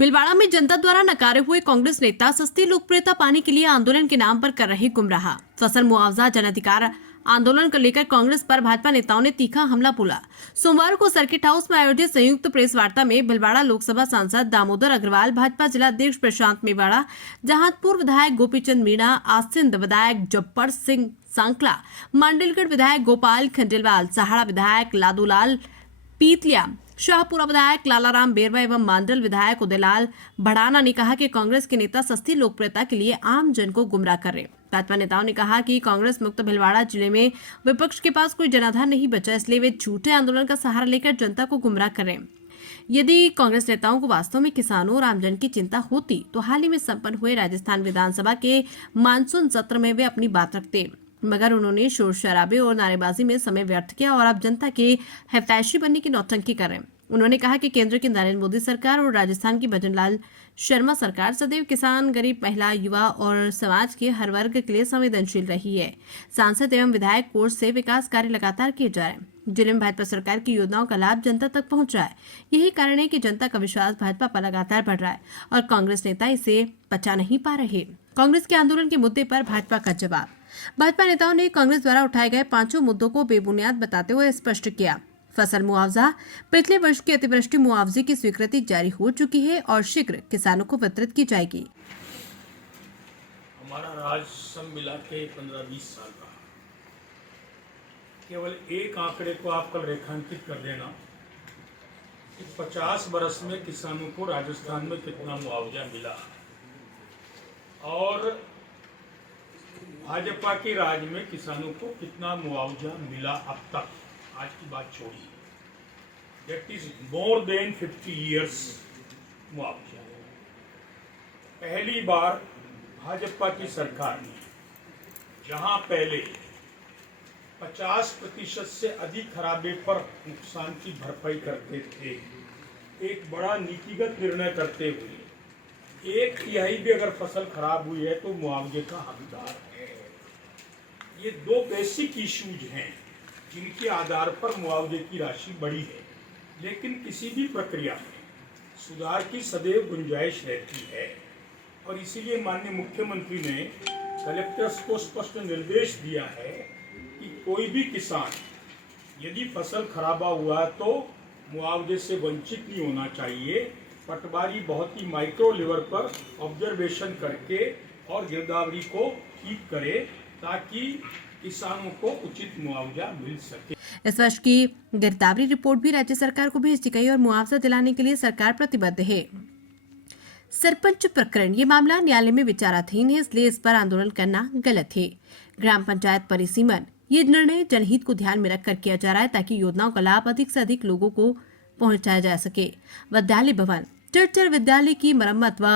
भीलवाड़ा में जनता द्वारा नकारे हुए कांग्रेस नेता सस्ती लोकप्रियता पाने के लिए आंदोलन के नाम पर कर रहे गुमराह। फसल मुआवजा जन अधिकार आंदोलन को लेकर कांग्रेस पर भाजपा नेताओं ने तीखा हमला बोला। सोमवार को सर्किट हाउस में आयोजित संयुक्त प्रेस वार्ता में भीलवाड़ा लोकसभा सांसद दामोदर अग्रवाल, भाजपा जिला अध्यक्ष प्रशांत मेवाड़ा, जहांतपुर विधायक गोपीचंद मीणा, आसिंद विधायक जब्बर सिंह सांकला, मांडलगढ़ विधायक गोपाल खंडेलवाल, सहाड़ा विधायक लादूलाल पीतलिया, शाहपुरा विधायक लालाराम बेरवा एवं मांडल विधायक उदयलाल भड़ाना ने कहा कि कांग्रेस के नेता सस्ती लोकप्रियता के लिए आम जन को गुमराह कर रहे। भाजपा नेताओं ने कहा कि कांग्रेस मुक्त भीलवाड़ा जिले में विपक्ष के पास कोई जनाधार नहीं बचा, इसलिए वे झूठे आंदोलन का सहारा लेकर जनता को गुमराह कर रहे। यदि कांग्रेस नेताओं को वास्तव में किसानों और आमजन की चिंता होती तो हाल ही में संपन्न हुए राजस्थान विधानसभा के मानसून सत्र में वे अपनी बात रखते, मगर उन्होंने शोर शराबे और नारेबाजी में समय व्यर्थ किया और अब जनता के हैफैशी बनने की नौटंकी कर रहे हैं। उन्होंने कहा कि केंद्र की नरेंद्र मोदी सरकार और राजस्थान की भजनलाल शर्मा सरकार सदैव किसान, गरीब, महिला, युवा और समाज के हर वर्ग के लिए संवेदनशील रही है। सांसद एवं विधायक कोष से विकास कार्य लगातार किए जा रहे हैं। जिले में भाजपा सरकार की योजनाओं का लाभ जनता तक पहुंच रहा है। यही कारण है कि जनता का विश्वास भाजपा पर लगातार बढ़ रहा है और कांग्रेस नेता इसे पचा नहीं पा रहे। कांग्रेस के आंदोलन के मुद्दे पर भाजपा का जवाब। भाजपा नेताओं ने कांग्रेस द्वारा उठाए गए 5 मुद्दों को बेबुनियाद बताते हुए स्पष्ट किया। फसल मुआवजा, पिछले वर्ष की अतिवृष्टि मुआवजे की स्वीकृति जारी हो चुकी है और शीघ्र किसानों को वितरित की जाएगी। हमारा राज सब मिला के 15-20 साल का, केवल एक आंकड़े को आप कल रेखांकित कर देना कि 50 बरस में किसानों को राजस्थान में कितना मुआवजा मिला और भाजपा के राज में किसानों को कितना मुआवजा मिला अब तक। आज की बात छोड़िए, that is more than 50 years मुआवजा। पहली बार भाजपा की सरकार ने, जहां पहले 50% से अधिक खराबे पर नुकसान की भरपाई करते थे, एक बड़ा नीतिगत निर्णय करते हुए 1/3 भी अगर फसल खराब हुई है तो मुआवजे का हकदार है। ये 2 बेसिक इश्यूज हैं जिनके आधार पर मुआवजे की राशि बढ़ी है, लेकिन किसी भी प्रक्रिया में सुधार की सदैव गुंजाइश रहती है और इसीलिए माननीय मुख्यमंत्री ने कलेक्टर्स को स्पष्ट निर्देश दिया है कि कोई भी किसान यदि फसल खराबा हुआ तो मुआवजे से वंचित नहीं होना चाहिए। पटवारी बहुत ही माइक्रो लेवल पर ऑब्जर्वेशन करके और गिरदावरी को ठीक करे ताकि किसानों को उचित मुआवजा मिल सके। इस वर्ष की गिरदावरी रिपोर्ट भी राज्य सरकार को भेज दी गई और मुआवजा दिलाने के लिए सरकार प्रतिबद्ध है। सरपंच प्रकरण, ये मामला न्यायालय में विचाराधीन है, इसलिए इस पर आंदोलन करना गलत है। ग्राम पंचायत परिसीमन, ये निर्णय जनहित को ध्यान में रखकर किया जा रहा है ताकि योजनाओं का लाभ अधिक से अधिक लोगों को पहुंचाया जा सके। विद्यालय भवन, चर्चर विद्यालय की मरम्मत व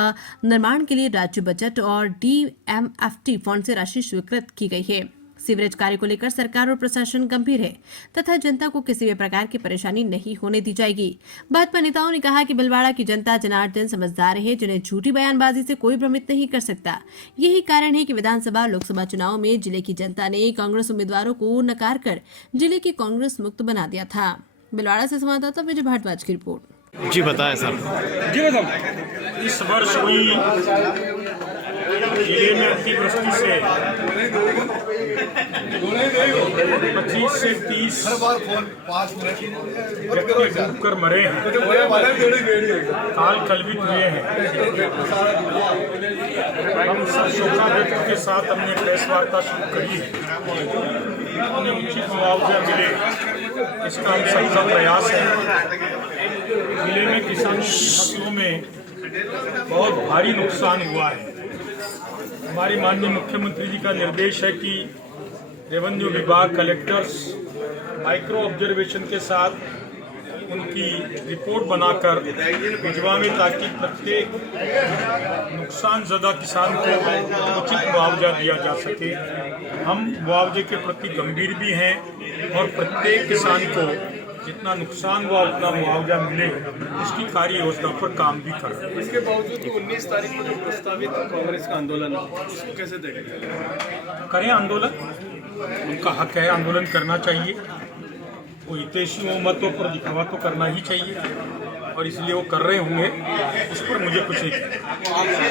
निर्माण के लिए राज्य बजट और DMFT फंड से राशि स्वीकृत की गई है। सीवरेज कार्य को लेकर सरकार और प्रशासन गंभीर है तथा जनता को किसी भी प्रकार की परेशानी नहीं होने दी जाएगी। भाजपा नेताओं ने कहा कि भीलवाड़ा की जनता जनार्दन समझदार है, जिन्हें झूठी बयानबाजी से कोई भ्रमित नहीं कर सकता। यही कारण है कि विधानसभा लोकसभा चुनाव में जिले की जनता ने कांग्रेस उम्मीदवारों को नकार कर जिले की कांग्रेस मुक्त बना दिया था। भीलवाड़ा से संवाददाता विजय भारद्वाज की रिपोर्ट। जी बताएं सर। जी बताओ। इस वर्ष हुई जिले में अतिवृष्टि से 25 से 30 व्यक्ति डूबकर मरे हैं, काल कलवित हुए हैं। हम सब शोकाव्यक्त के साथ हमने प्रेस वार्ता शुरू करी है। उन्हें उचित मुआवजा मिले, इसका हम सबका प्रयास है। जिले में किसानों की फसलों में बहुत भारी नुकसान हुआ है। हमारे माननीय मुख्यमंत्री जी का निर्देश है कि रेवेन्यू विभाग, कलेक्टर्स माइक्रो ऑब्जर्वेशन के साथ उनकी रिपोर्ट बनाकर भिजवाएं ताकि प्रत्येक नुकसान ज़दा किसान को उचित मुआवजा दिया जा सके। हम मुआवजे के प्रति गंभीर भी हैं और प्रत्येक किसान को जितना नुकसान हुआ उतना मुआवजा मिले, इसकी कार्य योजना पर काम भी कर रहे हैं। इसके बावजूद 19 तारीख को जो प्रस्तावित कांग्रेस का आंदोलन उसको कैसे देखेंगे? करें आंदोलन, उनका हक है, आंदोलन करना चाहिए। कोई हितैषियों मतों पर दिखावा तो करना ही चाहिए। और इसलिए वो कर रहे होंगे, उस पर मुझे कुछ नहीं कहना।